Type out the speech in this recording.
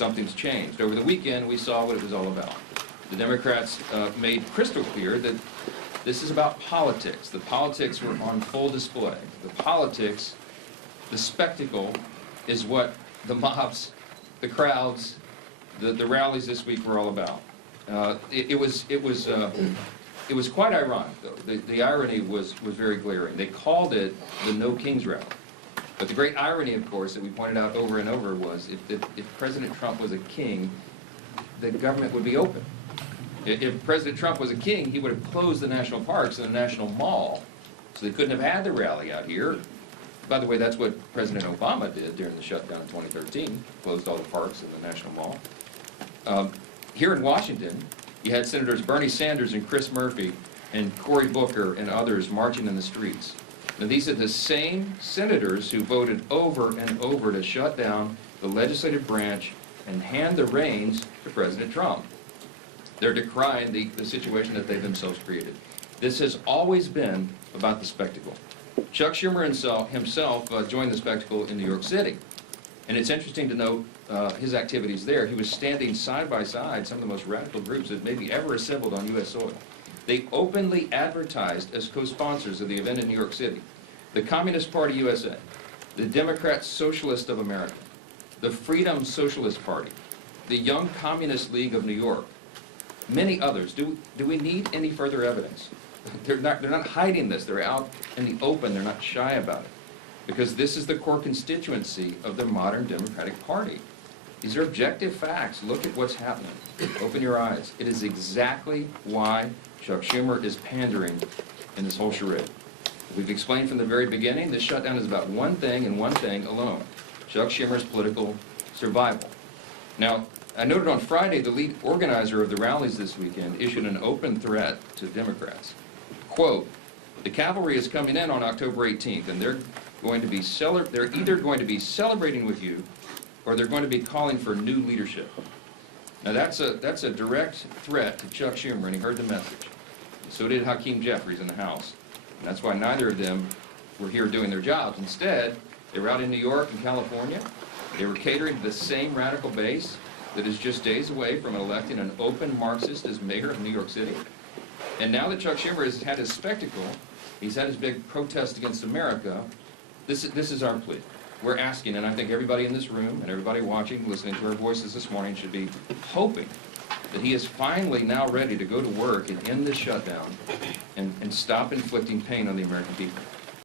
something's changed. Over the weekend, we saw what it was all about. The Democrats made crystal clear that this is about politics. The politics were on full display. The politics, the spectacle, is what the mobs, the crowds, the rallies this week were all about. It was quite ironic, though. The irony was very glaring. They called it the No Kings Rally. But the great irony, of course, that we pointed out over and over was if President Trump was a king, the government would be open. If President Trump was a king, he would have closed the national parks and the National Mall, so they couldn't have had the rally out here. By the way, that's what President Obama did during the shutdown in 2013, closed all the parks and the National Mall. Here in Washington, you had Senators Bernie Sanders and Chris Murphy and Cory Booker and others marching in the streets. Now, these are the same senators who voted over and over to shut down the legislative branch and hand the reins to President Trump. They're decrying the situation that they themselves created. This has always been about the spectacle. Chuck Schumer himself joined the spectacle in New York City. And it's interesting to note his activities there. He was standing side by side some of the most radical groups that maybe ever assembled on U.S. soil. They openly advertised as co-sponsors of the event in New York City the Communist Party USA, the Democrat Socialist of America, the Freedom Socialist Party, the Young Communist League of New York, many others. Do we need any further evidence? They're not hiding this. They're out in the open. They're not shy about it. Because this is the core constituency of the modern Democratic Party. These are objective facts. Look at what's happening. Open your eyes. It is exactly why Chuck Schumer is pandering in this whole charade. We've explained from the very beginning, this shutdown is about one thing and one thing alone: Chuck Schumer's political survival. Now, I noted on Friday the lead organizer of the rallies this weekend issued an open threat to Democrats. Quote, "The cavalry is coming in on October 18th, and they're either going to be celebrating with you, or they're going to be calling for new leadership." Now that's a direct threat to Chuck Schumer, and he heard the message. So did Hakeem Jeffries in the House. And that's why neither of them were here doing their jobs. Instead, they were out in New York and California. They were catering to the same radical base that is just days away from electing an open Marxist as mayor of New York City. And now that Chuck Schumer has had his spectacle, he's had his big protest against America, this is our plea. We're asking, and I think everybody in this room and everybody watching, listening to our voices this morning should be hoping that he is finally now ready to go to work and end this shutdown and stop inflicting pain on the American people.